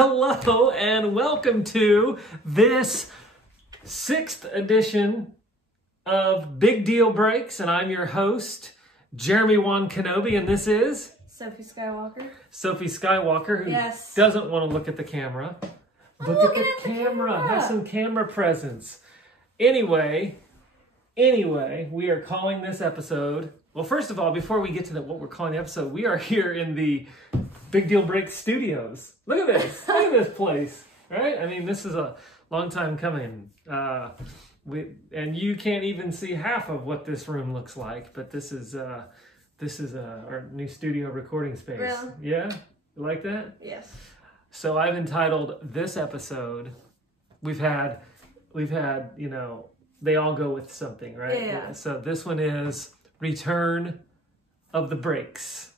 Hello and welcome to this 6th edition of Big Deal Breaks, and I'm your host, Jeremy Wan Kenobi, and this is Sophie Skywalker. Sophie Skywalker, who doesn't want to look at the camera. Look at the camera. Have some camera presence. Anyway, we are calling this episode. Well, first of all, before we get to what we're calling the episode, we are here in the Big Deal Break Studios. Look at this. Look at this place. Right? I mean, this is a long time coming. And you can't even see half of what this room looks like, but this is our new studio recording space. Really? Yeah? You like that? Yes. So I've entitled this episode, we've had, you know, they all go with something, right? Yeah. So this one is Return of the Breaks.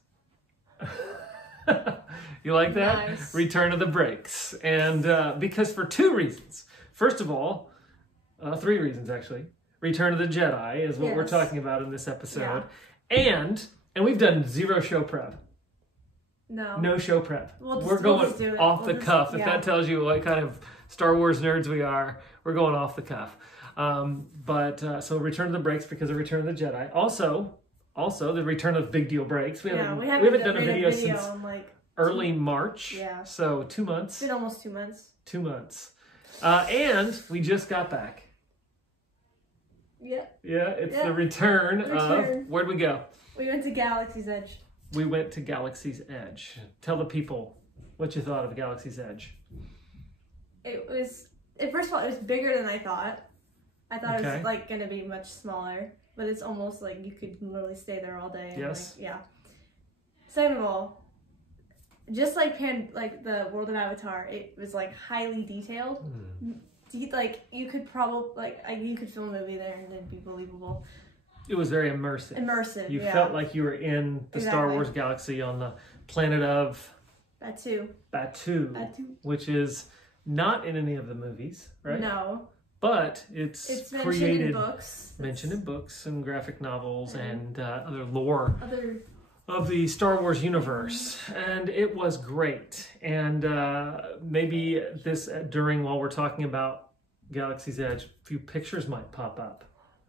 You like that? Nice. Return of the Breaks. And because for 2 reasons. First of all, 3 reasons actually. Return of the Jedi is what we're talking about in this episode. Yeah. And we've done 0 show prep. No show prep. We're going off the cuff. If that tells you what kind of Star Wars nerds we are, we're going off the cuff. So Return of the Breaks because of Return of the Jedi. Also the Return of Big Deal Breaks. We haven't done a video since early March. Yeah. So 2 months. It's been almost 2 months. 2 months. And we just got back. Yeah. Yeah, it's the return of, where'd we go? We went to Galaxy's Edge. We went to Galaxy's Edge. Tell the people what you thought of Galaxy's Edge. First of all, it was bigger than I thought. I thought it was like going to be much smaller, but it's almost like you could literally stay there all day. Yes. Yeah. Second of all, just like the World of Avatar, it was like highly detailed. Like you could probably you could film a movie there and it'd be believable. It was very immersive. You felt like you were in the Star Wars galaxy on the planet of Batu, which is not in any of the movies, right? No. But it's created, mentioned in books and graphic novels and other lore of the Star Wars universe. And it was great. And maybe while we're talking about Galaxy's Edge, a few pictures might pop up,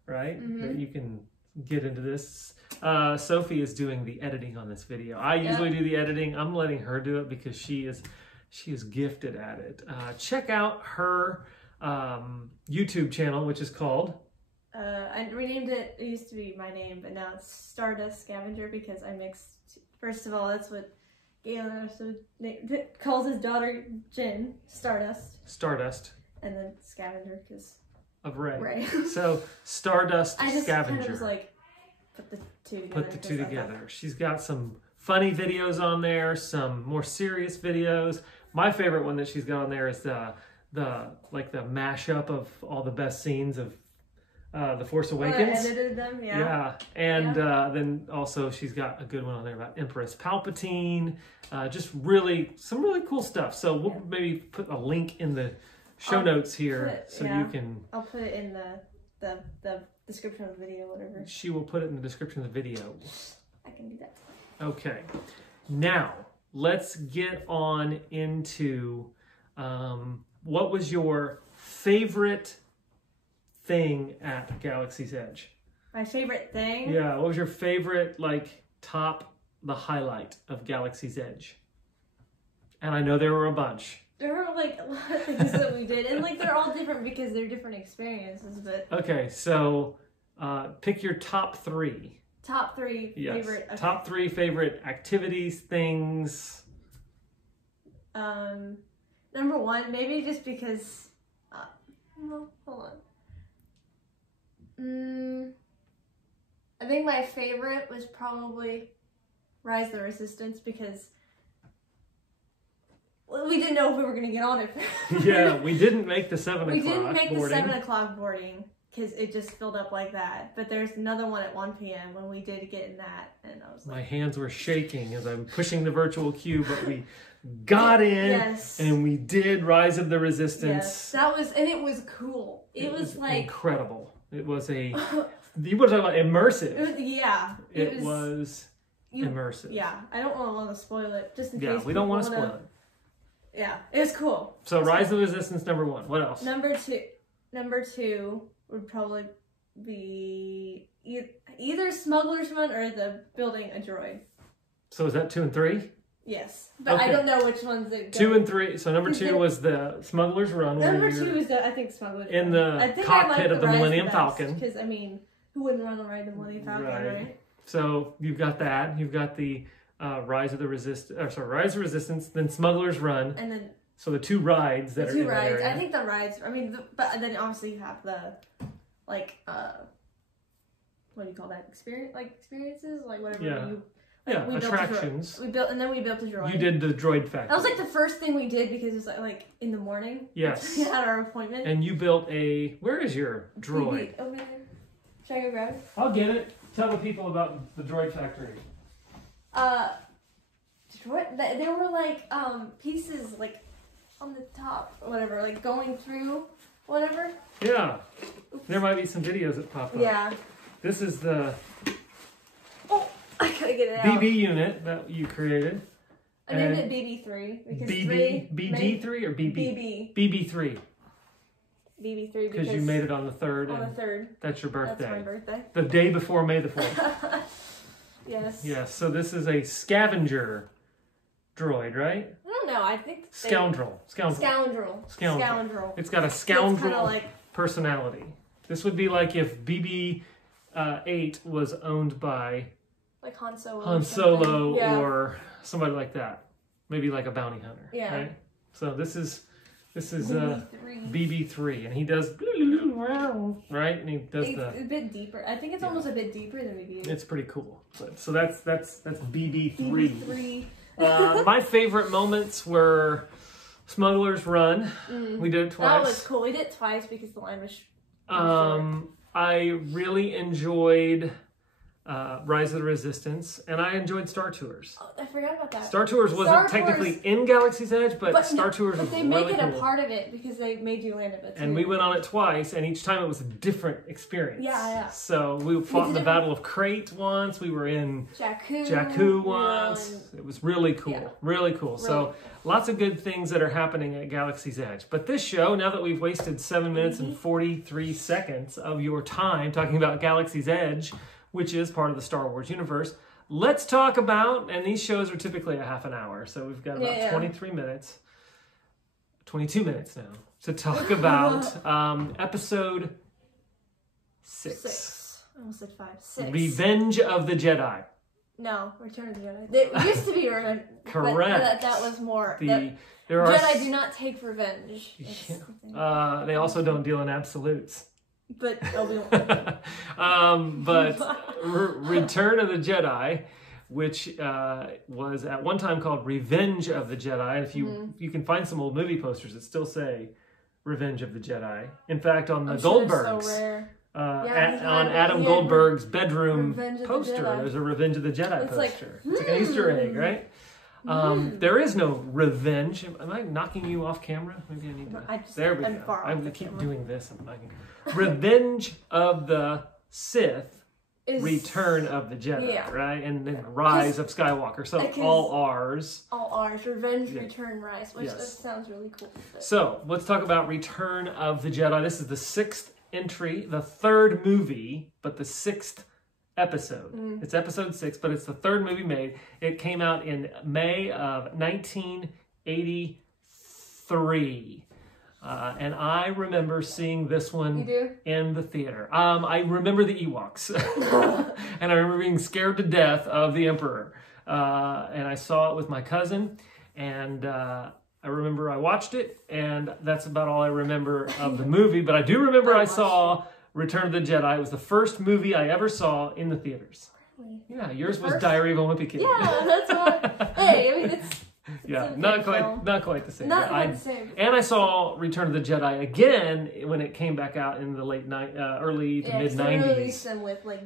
right? That you can get into this. Sophie is doing the editing on this video. I usually do the editing. I'm letting her do it because she is gifted at it. Check out her YouTube channel, which is called I renamed it. It used to be my name, but now it's Stardust Scavenger because I mixed. First of all, that's what Galen calls his daughter Jin, Stardust, and then Scavenger because of Rey. So Stardust Scavenger. I just kind of was like put the two together. She's got some funny videos on there, some more serious videos. My favorite one that she's got on there is the mashup of all the best scenes of The Force Awakens. I edited them, and then also she's got a good one on there about Empress Palpatine. Just some really cool stuff. So we'll maybe put a link in the show notes here you can. I'll put it in the description of the video, whatever. She will put it in the description of the video. I can do that. Okay, now let's get on into what was your favorite thing at Galaxy's Edge? My favorite thing? Yeah, what was your favorite, the highlight of Galaxy's Edge? And I know there were a bunch. There were a lot of things that we did, and they're all different because they're different experiences, but... Okay, so pick your top 3. Top 3 favorite... Okay. Top 3 favorite activities, things... Number 1, maybe just because... no, hold on. I think my favorite was probably Rise of the Resistance because we didn't know if we were going to get on it. Yeah, we didn't make the 7 o'clock We didn't make the 7 o'clock boarding because it just filled up like that. But there's another one at 1 p.m. when we did get in that. And I was my hands were shaking as I'm pushing the virtual queue, but we got in and we did Rise of the Resistance. Yes, it was cool. It was incredible. It was you were talking about immersive. It was immersive. Yeah, I don't want to spoil it just in case. Yeah, we don't want to spoil it. Yeah, it was cool. So Rise of the Resistance, number 1. What else? Number two would probably be either Smuggler's Run or the building a droid. So is that 2 and 3? Yes, but I don't know which ones it goes. 2 and 3. So number 2 was the Smuggler's Run. Number 2 is I think Smuggler's Run. In the cockpit of the Millennium Falcon. Because I mean, who wouldn't run and ride the Millennium Falcon, right? So you've got that. You've got the Rise of the Resistance, then Smuggler's Run, and then so the 2 rides that are in rides. the area. I think the rides. I mean, but then obviously you have the what do you call that? Experiences, like whatever you. Yeah, attractions. We built a droid. You did the droid factory. That was like the first thing we did because it was like in the morning. Yes. We had our appointment. And you built where is your droid? Over there. Should I go grab it? I'll get it. Tell the people about the droid factory. They were like pieces like on the top or whatever, like going through whatever. Yeah. There might be some videos that pop up. Yeah. This is the I gotta get it out. BB unit that you created. I named it BB3 because BD3 or BB? BB3. BB3 because you made it on the 3rd. On the 3rd. That's your birthday. That's my birthday. The day before May the 4th. Yes. Yes. So this is a scavenger droid, right? I don't know. I think Scoundrel. It's got a scoundrel personality. This would be like if BB-8 was owned by like Han Solo or somebody like that. Maybe like a bounty hunter. Yeah. Right? So this is BB3, and he does right, and he does a bit deeper. I think it's almost a bit deeper than BB-8. It's pretty cool. So that's BB3. BB3. My favorite moments were Smuggler's Run. We did it twice. That was cool. We did it twice because the line was short. I really enjoyed Rise of the Resistance, and I enjoyed Star Tours. Oh, I forgot about that. Star Tours wasn't technically in Galaxy's Edge, but Star Tours was really cool. They make it a part of it because they made you land a bit too. And we went on it twice, and each time it was a different experience. Yeah. So we fought in the Battle of Crate once. We were in Jakku once. It was really cool. Yeah. Really cool. So lots of good things that are happening at Galaxy's Edge. But this show, now that we've wasted 7 minutes and 43 seconds of your time talking about Galaxy's Edge, which is part of the Star Wars universe, let's talk about, and these shows are typically a half an hour, so we've got about 23 minutes, 22 minutes now, to talk about episode 6. I almost said 5. 6. Revenge of the Jedi. No, Return of the Jedi. It used to be Revenge. Correct. That was more. Jedi do not take revenge. They also don't deal in absolutes. But Obi-Wan. Return of the Jedi, which was at one time called Revenge of the Jedi. And if you can find some old movie posters that still say Revenge of the Jedi. In fact, on the Goldbergs, on Adam Goldberg's bedroom poster, there's a Revenge of the Jedi poster. It's like an Easter egg, right? There is no revenge. Am I knocking you off camera? Maybe I need to. There we go. I keep doing this. Revenge of the Sith, Return of the Jedi, right? And then Rise of Skywalker. So all R's. All R's. Revenge, Return, Rise. Which sounds really cool. So let's talk about Return of the Jedi. This is the 6th entry, the 3rd movie, but the 6th episode. It's episode 6, but it's the 3rd movie made. It came out in May of 1983. And I remember seeing this one in the theater. I remember the Ewoks. And I remember being scared to death of the Emperor. And I saw it with my cousin. And I remember I watched it. And that's about all I remember of the movie. But I do remember I saw Return of the Jedi. It was the first movie I ever saw in the theaters. Really? Yeah, yours was Diary of a Wimpy Kid. Yeah, that's what. Hey, I mean, it's not quite the same. Not quite the same. And I saw Return of the Jedi again when it came back out in the early to mid 90s. They released them with like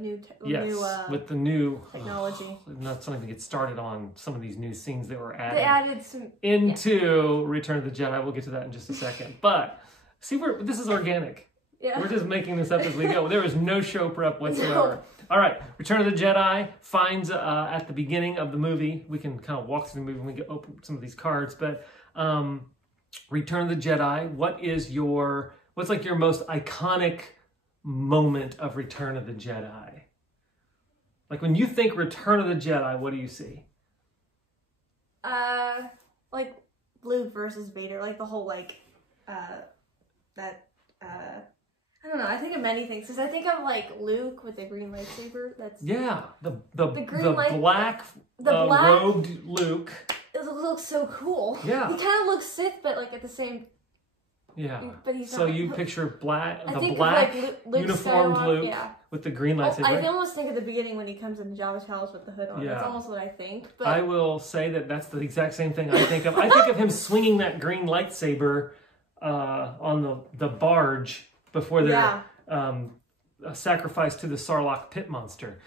with the new technology. Not something to get started on. Some of these new scenes that were added. They added some into Return of the Jedi. We'll get to that in just a second. But see, this is organic. Yeah. We're just making this up as we go. There is no show prep whatsoever. No. All right, Return of the Jedi finds at the beginning of the movie, we can kind of walk through the movie when we get open some of these cards, but Return of the Jedi, what's like your most iconic moment of Return of the Jedi? Like when you think Return of the Jedi, what do you see? Like Luke versus Vader, like the whole I don't know. I think of many things because I think of like Luke with the green lightsaber. That's the black robed Luke. It looks so cool. Yeah, he kind of looks Sith, but like at the same. Yeah, but he's so not. you picture black Luke uniformed Skywalker, Luke with the green lightsaber. I almost think at the beginning when he comes into Jabba's palace with the hood on. Yeah. That's almost what I think. But I will say that's the exact same thing I think of. I think of him swinging that green lightsaber on the barge before they're sacrificed to the Sarlacc pit monster.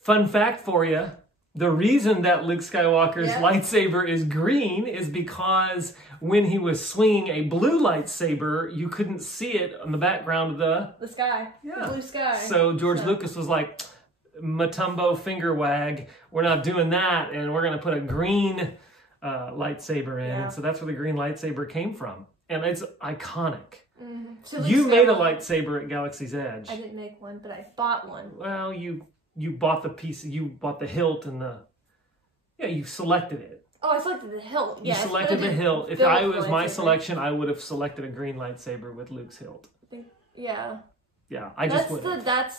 Fun fact for you. The reason that Luke Skywalker's lightsaber is green is because when he was swinging a blue lightsaber, you couldn't see it on the background of the sky. Yeah. The blue sky. So George Lucas was like, Matumbo finger wag, we're not doing that, and we're going to put a green lightsaber in. Yeah. And so that's where the green lightsaber came from. And it's iconic. Mm-hmm. So you made a lightsaber at Galaxy's Edge. I didn't make one, but I bought one. Well, you bought the piece, you bought the hilt and you selected it. Oh, I selected the hilt. You selected the hilt. If I was my selection, I would have selected a green lightsaber with Luke's hilt. Yeah. Yeah, that's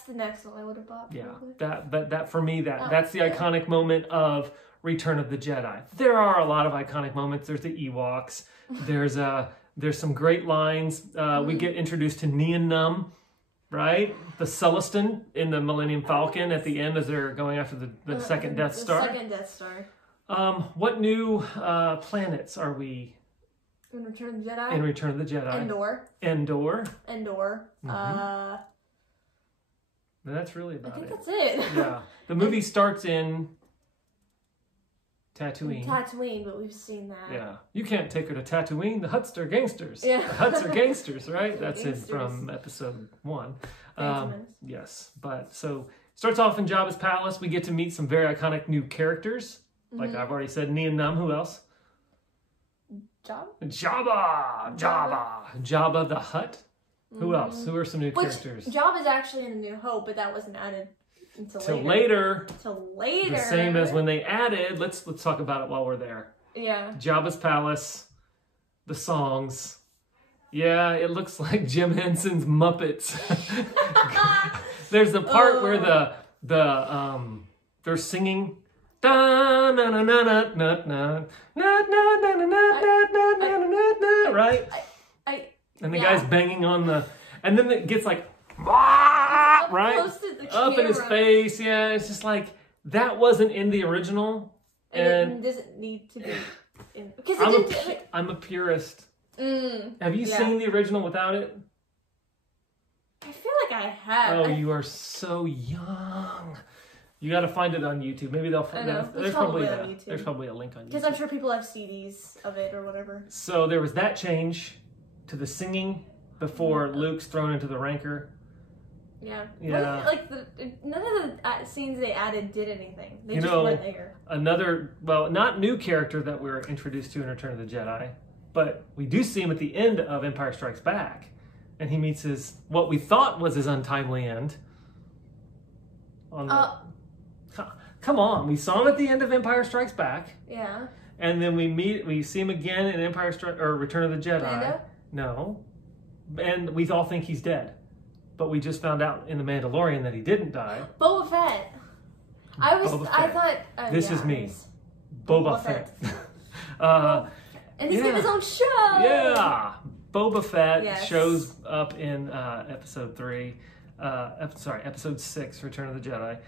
the next one I would have bought. Probably. Yeah, that for me, that's the iconic moment of Return of the Jedi. There are a lot of iconic moments. There's the Ewoks. There's some great lines. We get introduced to Nien Nunb, right? The Celestin in the Millennium Falcon at the end as they're going after the second Death Star. The second Death Star. What new planets are we? In Return of the Jedi? In Return of the Jedi. Endor. Mm-hmm. That's really about it. I think that's it. Yeah. The movie starts in Tatooine. Tatooine, but we've seen that. Yeah. You can't take her to Tatooine. The Hutts are gangsters. Yeah. The Hutts are gangsters, right? That's it from episode 1. Yes. But so starts off in Jabba's palace. We get to meet some very iconic new characters. Like I've already said, Nien Nunb. Who else? Jabba the Hutt. Who else? Who are some new characters? Jabba's actually in A New Hope, but that wasn't added until later. Till later. The same as when they added. Let's talk about it while we're there. Yeah. Jabba's palace, the songs. Yeah, it looks like Jim Henson's Muppets. There's the part where they're singing. Right? And the guy's banging on and then it gets like, right? Up in his face. Yeah, it's just like, that wasn't in the original. And it doesn't need to be in. I'm a purist. Have you seen the original without it? I feel like I have. Oh, you are so young. You got to find it on YouTube. Maybe they'll find it. There's probably a link on YouTube. Because I'm sure people have CDs of it or whatever. So there was that change to the singing before Luke's thrown into the rancor. Yeah. None of the scenes they added did anything. They just were there. Another, not new character that we're introduced to in Return of the Jedi, but we do see him at the end of Empire Strikes Back. And he meets what we thought was his untimely end. Come on, we saw him at the end of Empire Strikes Back. Yeah. And then we see him again in Return of the Jedi. Lando? No. And we all think he's dead. But we just found out in The Mandalorian that he didn't die. Boba Fett. I thought... This is me. Boba Fett. And he's got his own show! Yeah! Boba Fett shows up in episode 3. Episode 6, Return of the Jedi.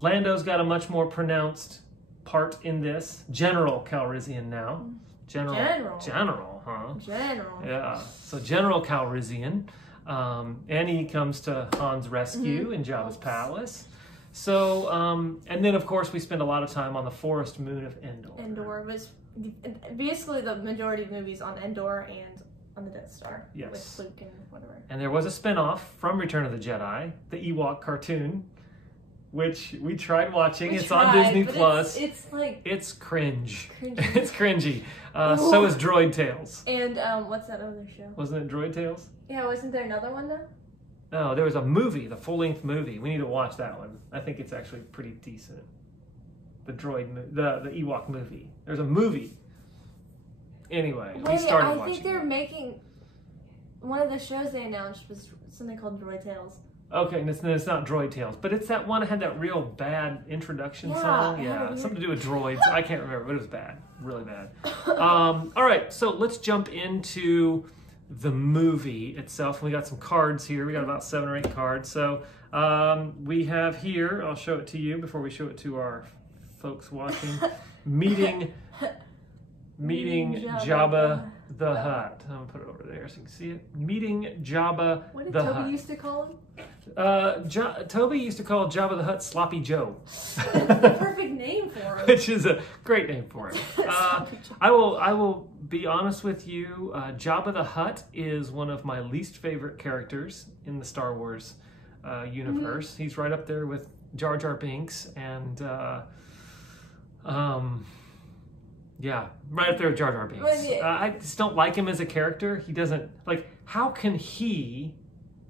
Lando's got a much more pronounced part in this. General Calrissian now. General, huh? General. Yeah. So General Calrissian. And he comes to Han's rescue in Jabba's palace. So, and then of course we spend a lot of time on the forest moon of Endor. Endor was basically the majority of movies on Endor and on the Death Star. Yes. With Luke and whatever. And there was a spinoff from Return of the Jedi, the Ewok cartoon. which we tried watching. It's on Disney Plus. It's like... It's cringe. Cringy. It's cringy. So is Droid Tales. And what's that other show? Wasn't it Droid Tales? Yeah, wasn't there another one though? No, there was a movie, the full-length movie. We need to watch that one. I think it's actually pretty decent. The the Ewok movie. There's a movie. Anyway, we started watching. I think they're making... One of the shows they announced was something called Droid Tales. Okay, and it's not Droid Tales, but it's that one that had that real bad introduction song. Yeah, something to do with droids. I can't remember, but it was bad. Really bad. All right, so let's jump into the movie itself. We got some cards here. We got about 7 or 8 cards. So we have here, I'll show it to you before we show it to our folks watching, meeting Jabba the Hutt. I'm going to put it over there so you can see it. Meeting Jabba the Hutt. What did Toby used to call him? Toby used to call Jabba the Hutt Sloppy Joe. That's the perfect name for him. Which is a great name for him. I will be honest with you. Jabba the Hutt is one of my least favorite characters in the Star Wars universe. He's right up there with Jar Jar Binks and yeah, right up there with Jar Jar Binks. I just don't like him as a character. He doesn't, like, how could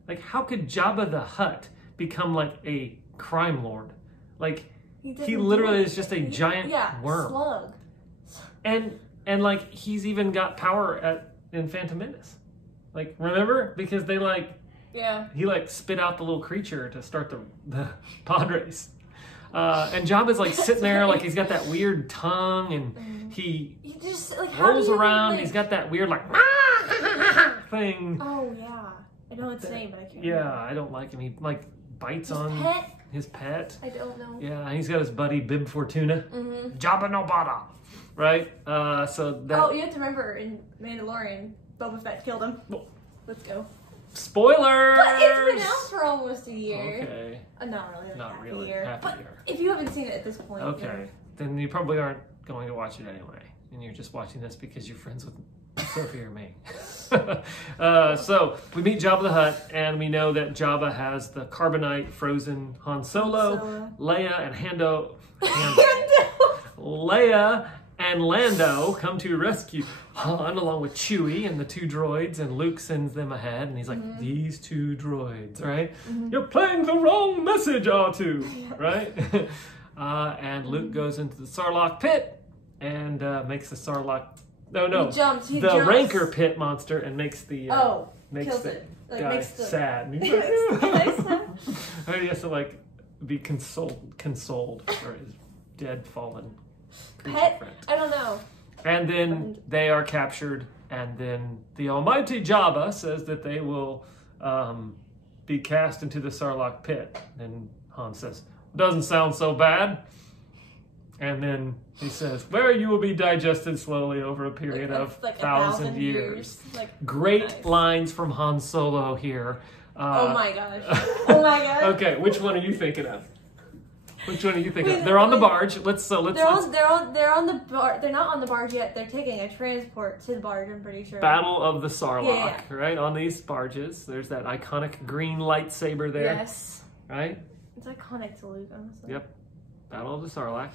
Jabba the Hutt become like a crime lord? Like, he literally is just a giant worm. Slug. And like, he's even got power in Phantom Menace. Like, remember? Because they he like spit out the little creature to start the pod race. And Jabba's like sitting there, like he's got that weird tongue, and he just like rolls around. He's got that weird like thing. Oh yeah, I know its name, but I can't. Yeah, remember. I don't like him. He like bites on his pet. I don't know. Yeah, and he's got his buddy Bib Fortuna. Jabba no Bada. Right. So that. Oh, you have to remember in Mandalorian, Boba Fett killed him. Let's go. Spoilers! But it's been out for almost a year. Okay. Not really. Not half really. A year. Half a but year. If you haven't seen it at this point. Okay. Then you probably aren't going to watch it anyway. And you're just watching this because you're friends with Sophie or me. So we meet Jabba the Hutt, and we know that Jabba has the carbonite frozen Han Solo, Leia, and Leia and Lando come to rescue Han along with Chewie and the 2 droids, and Luke sends them ahead, and he's like, these 2 droids, right? You're playing the wrong message, R2, right? And Luke goes into the Sarlacc pit and makes the Sarlacc, he jumps. Rancor pit monster, and makes the, makes the guy sad. And he's like, he has to like be consoled for his dead, fallen pet friend. I don't know. And then they are captured, and then the almighty Jabba says that they will be cast into the Sarlacc pit. And Han says, doesn't sound so bad. And then he says, where you will be digested slowly over a period of like 1,000 years. Like, great lines from Han Solo here. Oh my gosh. Oh my gosh. Okay, which one are you thinking of? Which one are you thinking of? They're on the barge. They're on the bar. They're not on the barge yet. They're taking a transport to the barge, I'm pretty sure. Battle of the Sarlacc, right? On these barges. There's that iconic green lightsaber there. Yes. Right? It's iconic to Luke, honestly. Battle of the Sarlacc.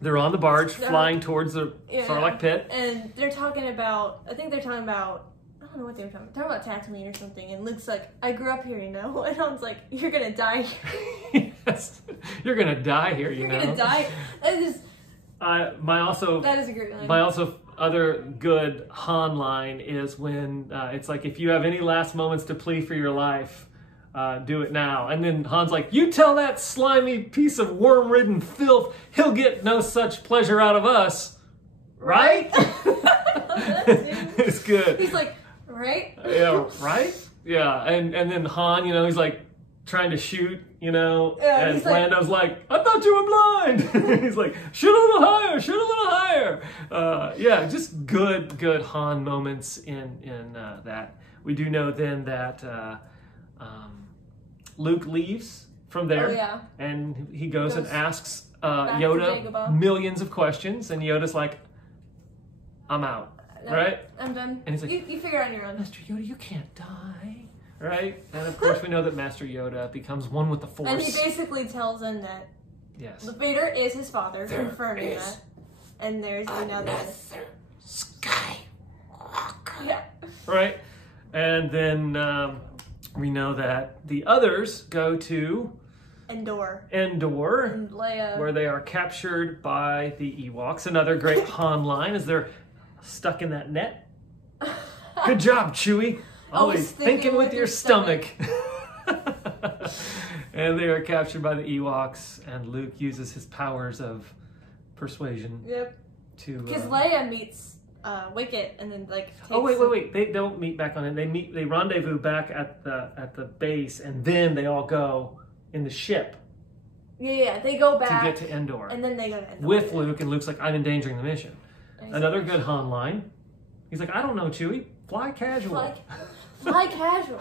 They're on the barge flying towards the Sarlacc pit. And they're talking about, I don't know what they were talking about. Talking about Tatooine or something. And Luke's like, I grew up here, you know? And Han's like, you're gonna die here. Yes. You're gonna die here, you know? You're gonna die. That is a great line. My also other good Han line is when it's like, if you have any last moments to plea for your life, do it now. And then Han's like, you tell that slimy piece of worm-ridden filth, he'll get no such pleasure out of us. Right? It's good. He's like, right? Yeah, right? Yeah, and then Han, you know, he's like trying to shoot, you know, and Lando's like, I thought you were blind. He's like, shoot a little higher, shoot a little higher. Yeah, just good Han moments in that. We do know then that Luke leaves from there, and he goes and asks Yoda millions of questions, and Yoda's like, I'm out. No, right? I'm done. And he's like, you figure it on your own. Master Yoda, you can't die. right? And of course we know that Master Yoda becomes one with the Force. And he basically tells him that Vader is his father, confirming that. And there's another Skywalker. Yeah. Right? And then we know that the others go to Endor. And Leia. Where they are captured by the Ewoks. Another great Han line as they're stuck in that net. Good job, Chewie. Always thinking with your stomach. And they are captured by the Ewoks, and Luke uses his powers of persuasion. Yep. Because To Leia meets Wicket, and then like. Oh wait! They don't meet back on it. They rendezvous back at the base, and then they all go in the ship. Yeah, they go back to get to Endor, and then they go to Endor with Luke, and Luke's like, "I'm endangering the mission." Another good Han line. He's like, "I don't know, Chewie. Fly casual." Fly casual.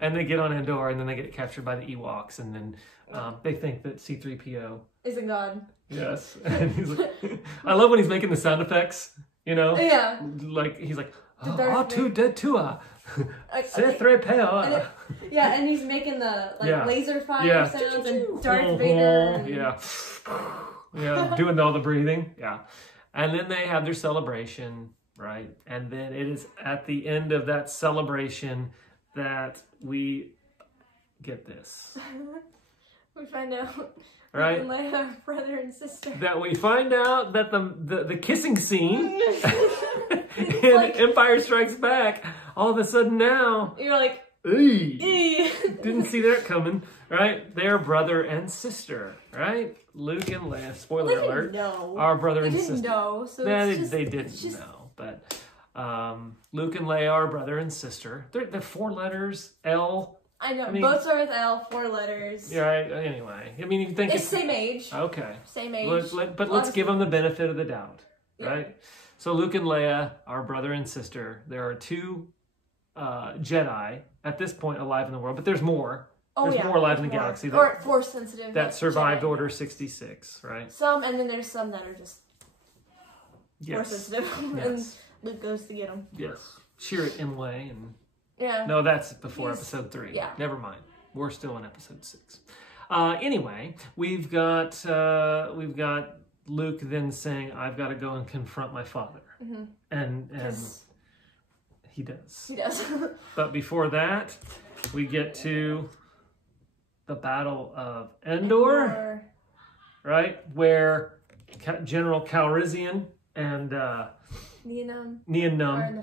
And they get on Endor, and then they get captured by the Ewoks, and then they think that C-3PO is a god. Yes, and he's like, I love when he's making the sound effects. You know, yeah, like he's like, "Oh, tu de tua, C-3PO." Yeah, and he's making the laser fire sounds and Darth Vader. Yeah, doing all the breathing. Yeah, and then they have their celebration. Right, and then it is at the end of that celebration that we get this. We find out, right? Leia, brother and sister. That we find out that the kissing scene in Empire Strikes Back, all of a sudden now you're like, didn't see that coming. Right, they're brother and sister. Right, Luke and Leia. Spoiler alert. No, our brother and sister. They didn't know, so they didn't know. But Luke and Leia are brother and sister. They're 4 letters. L. I know. Both start with L. 4 letters. Yeah. Anyway, I mean, you think it's same age. Okay. Same age. But let's give them the benefit of the doubt, right? So Luke and Leia are brother and sister. There are 2 Jedi at this point alive in the world, but there's more. There's more alive in the galaxy. Or Force sensitive. That survived Jedi. Order 66, right? Some, and then there's some that are just. Yes. Force sensitive. And Luke goes to get them. Yes. Chirrut Imwe and. Yeah. No, that's before episode 3. Yeah. Never mind. We're still in episode 6. Anyway, we've got Luke then saying, "I've got to go and confront my father," and he does. He does. But before that, we get to the Battle of Endor. Right, where General Calrissian and Nien Nunb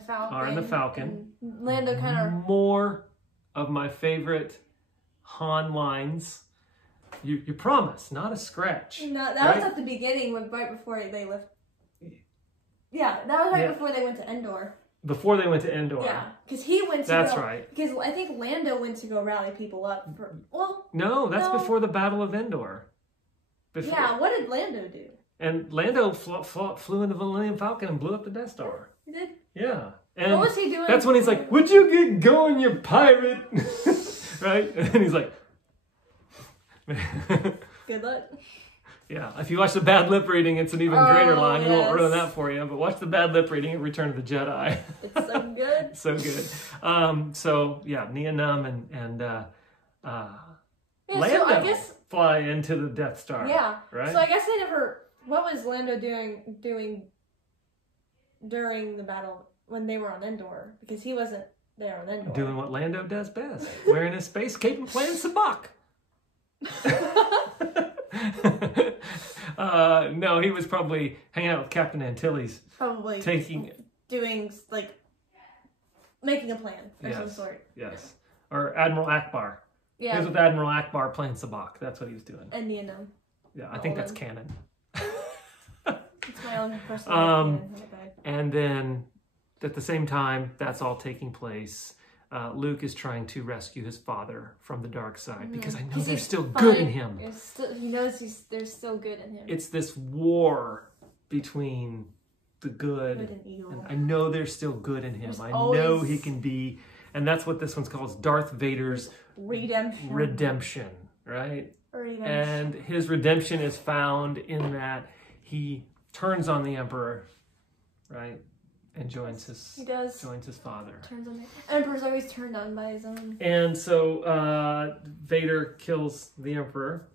are in the Falcon. And Lando kind of more of my favorite Han lines. You promise, not a scratch. No, that was at the beginning, right before they left. Yeah, that was right before they went to Endor. Before they went to Endor. Yeah, because he went to That's right. Because I think Lando went to go rally people up for. Well, no, that's before the Battle of Endor. Before. Yeah, what did Lando do? And Lando flew in the Millennium Falcon and blew up the Death Star. He did? Yeah. And what was he doing? That's when he's like, "Would you get going, you pirate?" Right? And he's like... Good luck. Yeah, if you watch the bad lip reading, it's an even greater line. We won't ruin that for you, but watch the bad lip reading at Return of the Jedi. It's so good. So good. So, yeah, Nien Nunb and Lando so I guess, fly into the Death Star. Yeah. Right? So I guess they never... What was Lando doing during the battle when they were on Endor? Because he wasn't there on Endor. Doing what Lando does best. Wearing his space cape and playing sabacc. No, he was probably hanging out with Captain Antilles. Probably doing, like, making a plan of some sort. Yes. Or Admiral Akbar. Yeah. He was with Admiral Akbar playing sabacc. That's what he was doing. And Nien Nunb. Yeah, I think that's canon. It's my own personal and then at the same time, that's all taking place. Luke is trying to rescue his father from the dark side because I know there's still good in him. He knows there's still good in him. It's this war between the good and evil. And I know there's still good in him. I know he can be, and that's what this one's called, Darth Vader's redemption, right? And his redemption is found in that he turns on the Emperor, right? and joins his father. Turns on the Emperor's always turned on by his own. And so Vader kills the Emperor.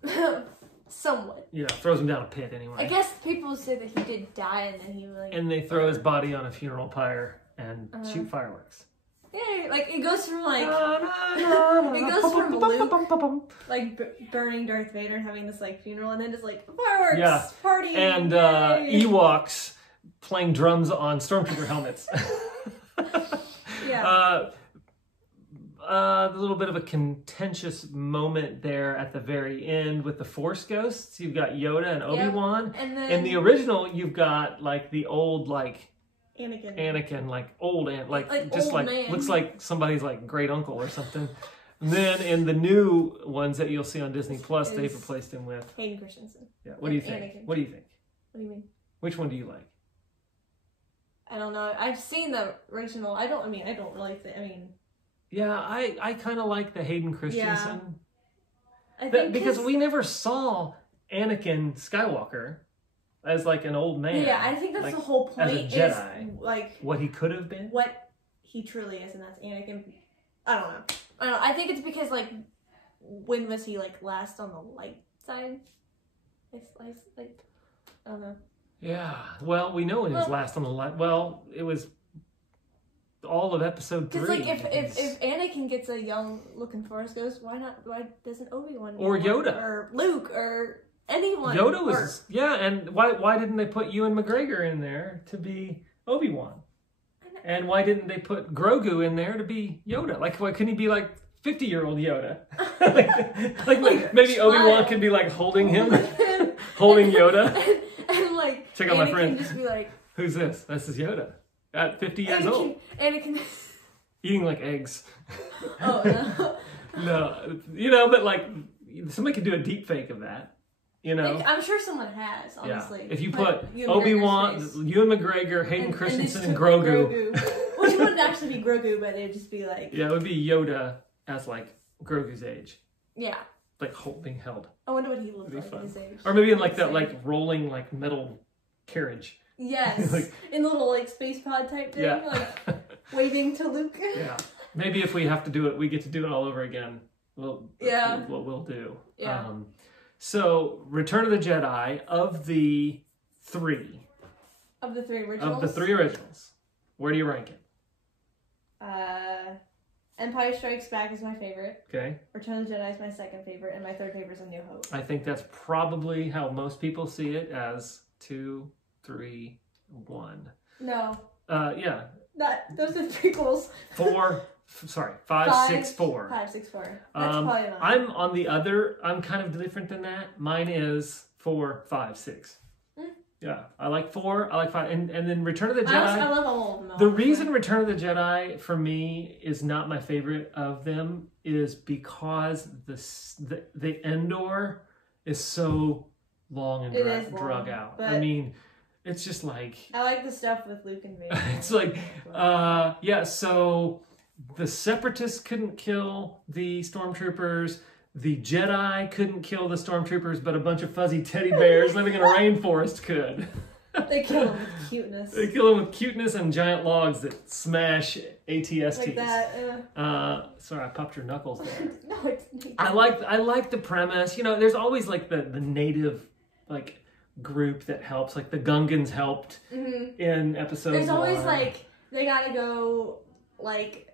Somewhat. Yeah, throws him down a pit anyway. I guess people say that he did die and then he like. And they throw his body on a funeral pyre and shoot fireworks. Yeah, like it goes from like it goes from Luke like burning Darth Vader and having this like funeral, and then just like fireworks party and Ewoks playing drums on stormtrooper helmets. A little bit of a contentious moment there at the very end with the Force ghosts. You've got Yoda and Obi-Wan. And then in the original, you've got like the old like Anakin, like old like just old like man. Looks like somebody's like great uncle or something. And then in the new ones that you'll see on Disney Plus, they've replaced him with Hayden Christensen. Yeah. What do you think? Anakin. What do you think? What do you mean? Which one do you like? I don't know. I've seen the original. I don't like Yeah, I kind of like the Hayden Christensen. I think because we never saw Anakin Skywalker as like an old man. Yeah, I think that's like, the whole point. As a Jedi, is like what he could have been. What he truly is, and that's Anakin. I don't know. I think it's because like, when was he like last on the light side? Like, I don't know. Yeah. Well, we know when he was last on the light. Well, it was all of episode 3. Because like if Anakin gets a young looking Force ghost, why doesn't Obi-Wan or Yoda or Luke or anyone? Yoda was and why didn't they put Ewan McGregor in there to be Obi-Wan? And why didn't they put Grogu in there to be Yoda? Like why couldn't he be like 50-year-old Yoda? like maybe Obi-Wan could be like holding him, holding Yoda. And like check out Anakin my friend. Just be like, who's this? This is Yoda. At 50 years old. Anakin. Eating like eggs. Oh, no. No, but like, somebody could do a deep fake of that. I'm sure someone has, honestly. Yeah. If you put Obi-Wan, Ewan McGregor, Hayden Christensen, and Grogu. Which wouldn't actually be Grogu, but it'd just be like... Yeah, it would be Yoda as like Grogu's age. Yeah. Like being held. I wonder what he looked like at his age. Or maybe in like that like rolling like metal carriage. Yes, like, in a little like space pod type thing, like waving to Luke. Yeah, maybe if we have to do it, we get to do it all over again. What we'll do. Yeah. So Return of the Jedi of the 3. Of the 3 originals. Of the 3 originals, where do you rank it? Empire Strikes Back is my favorite. Okay. Return of the Jedi is my second favorite, and my third favorite is A New Hope. I think that's probably how most people see it, as 2, 3, 1. No. Yeah. Those are prequels. 5, 6, 4. 5, 6, 4. That's probably not. I'm on the other. I'm kind of different than that. Mine is 4, 5, 6. Yeah, I like 4. I like 5, and then Return of the Jedi. I love all of them. The reason Return of the Jedi for me is not my favorite of them is because the Endor is so long and drug out. I mean, it's just like I like the stuff with Luke and Vader. It's like, so the Separatists couldn't kill the Stormtroopers. The Jedi couldn't kill the Stormtroopers, but a bunch of fuzzy teddy bears living in a rainforest could. They kill them with cuteness. They kill them with cuteness and giant logs that smash ATSTs. Like that. Sorry, I popped your knuckles there. No, it's me. I like the premise. There's always like the native like group that helps. Like the Gungans helped in episode 1. There's always like they gotta go like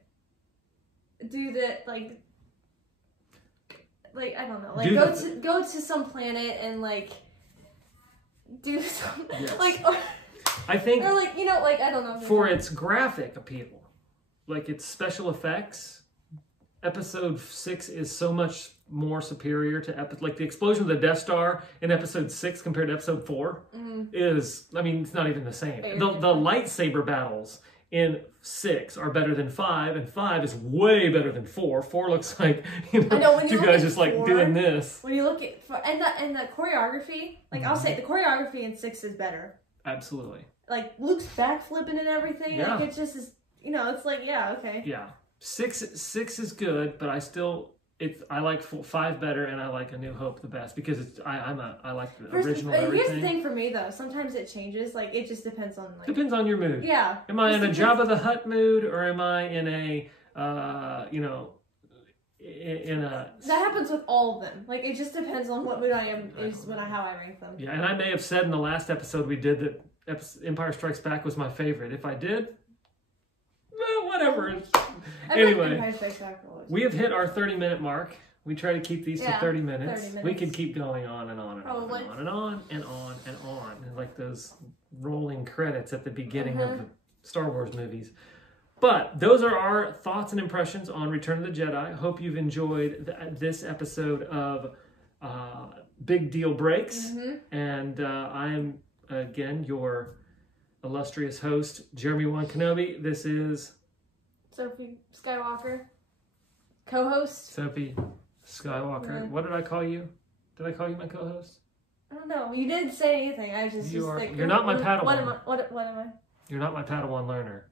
do the like I don't know, like go to some planet and like do some like I think or like like I don't know for its graphic appeal, like its special effects, episode 6 is so much more superior to like the explosion of the Death Star in episode 6 compared to episode 4 is, I mean, it's not even the same. The lightsaber battles in 6 are better than 5, and 5 is way better than 4. 4 looks like two guys just like doing this. When you look at and the choreography, like I'll say the choreography in 6 is better. Absolutely. Like Luke's backflipping and everything. Yeah. Like it's just it's like okay. Yeah. 6 is good, but I still I like 5 better, and I like A New Hope the best because I like the original everything. Here's the thing for me though. Sometimes it changes. Like it just depends on like. Depends on your mood. Yeah. Am I in a Jabba the Hutt mood, or am I in a in a? That happens with all of them. Like it just depends on what mood I am how I rank them. Yeah, and I may have said in the last episode we did that Empire Strikes Back was my favorite. If I did, well, whatever. Anyway, we have hit our 30-minute mark. We try to keep these to 30 minutes. We could keep going on and on and on and on and on and on and on, and like those rolling credits at the beginning of the Star Wars movies. But those are our thoughts and impressions on Return of the Jedi. Hope you've enjoyed this episode of Big Deal Breaks. And I am, again, your illustrious host, Jeremy Wan Kenobi. This is... Sophie Skywalker. Co-host. Sophie Skywalker. Yeah. What did I call you? Did I call you my co-host? I don't know. You didn't say anything. I just... You're not my Padawan. What am I? You're not my Padawan learner.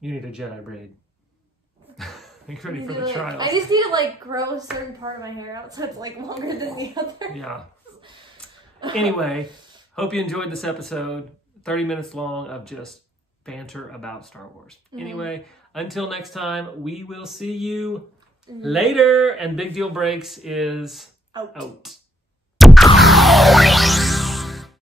You need a Jedi braid. Are you ready for the trials? I just need to like grow a certain part of my hair out so it's like longer than the other. Yeah. Anyway, hope you enjoyed this episode. 30 minutes long of just banter about Star Wars. Anyway, until next time, we will see you later. And Big Deal Breaks is out.